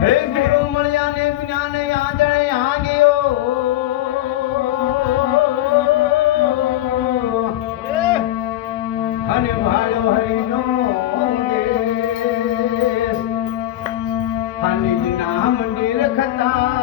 હે ગુરુ મળ્યા ને જ્ઞાન આદળે આગ્યો અને ભાળો હરિનો દેશ. અને નામ નિરખતા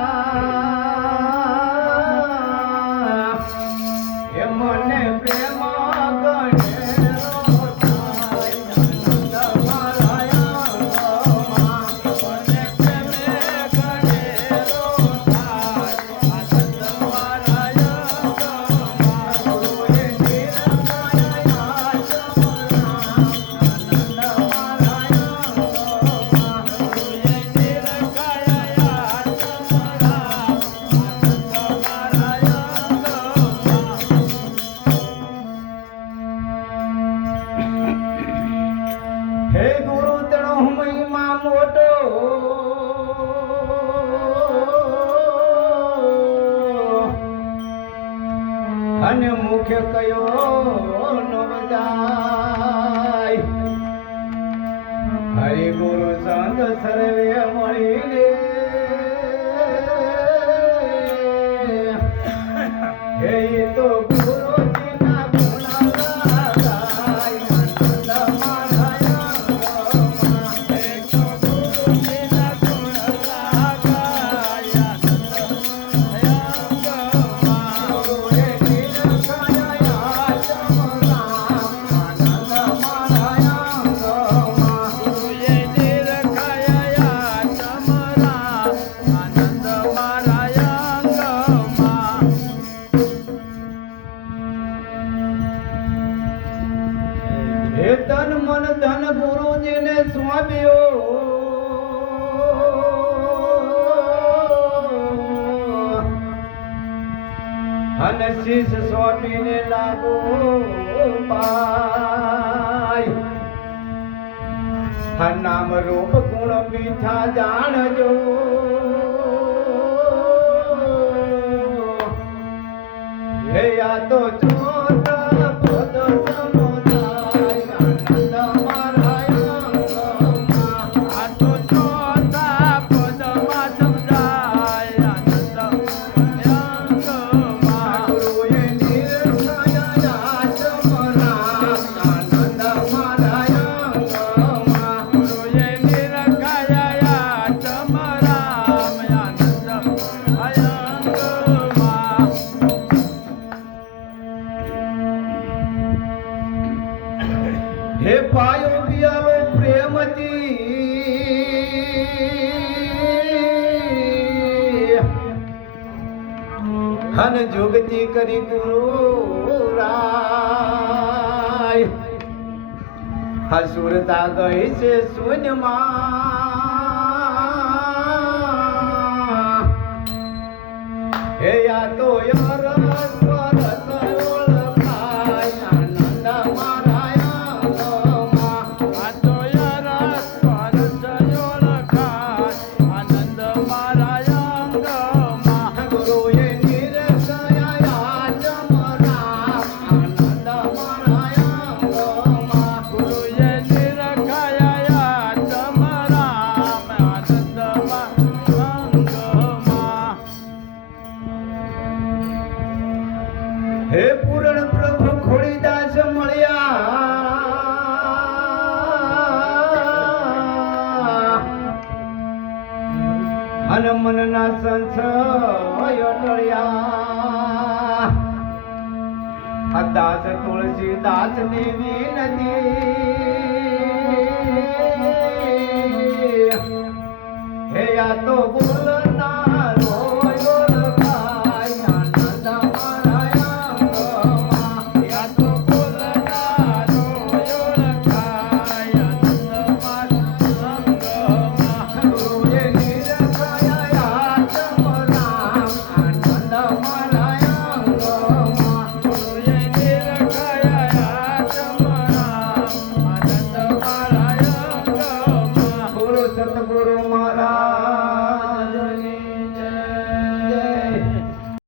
અને મુખ્ય કયો નવદાય હરિ ગુરુ સંત સર્વે મળીને હે તન મન ધન ગુરુજીને સ્વામ્યો અને શીશ સ્વામીને લાગો પાય. હા નામ રૂપ ગુણ મીઠા જાણજો. હે પાયો પિયાલો પ્રેમથી હન જુગતી કરી ગુરુ રાય હસુરતા ગઈ છે શૂન્યમાં. હે યા તો યાર હે પૂરણ પ્રભુ ખોડીદાસ મળ્યા. અને મનના સંશય ટળ્યા. આ દાસ તુલસી દાસ દેવી નદી હે આ તો બોલ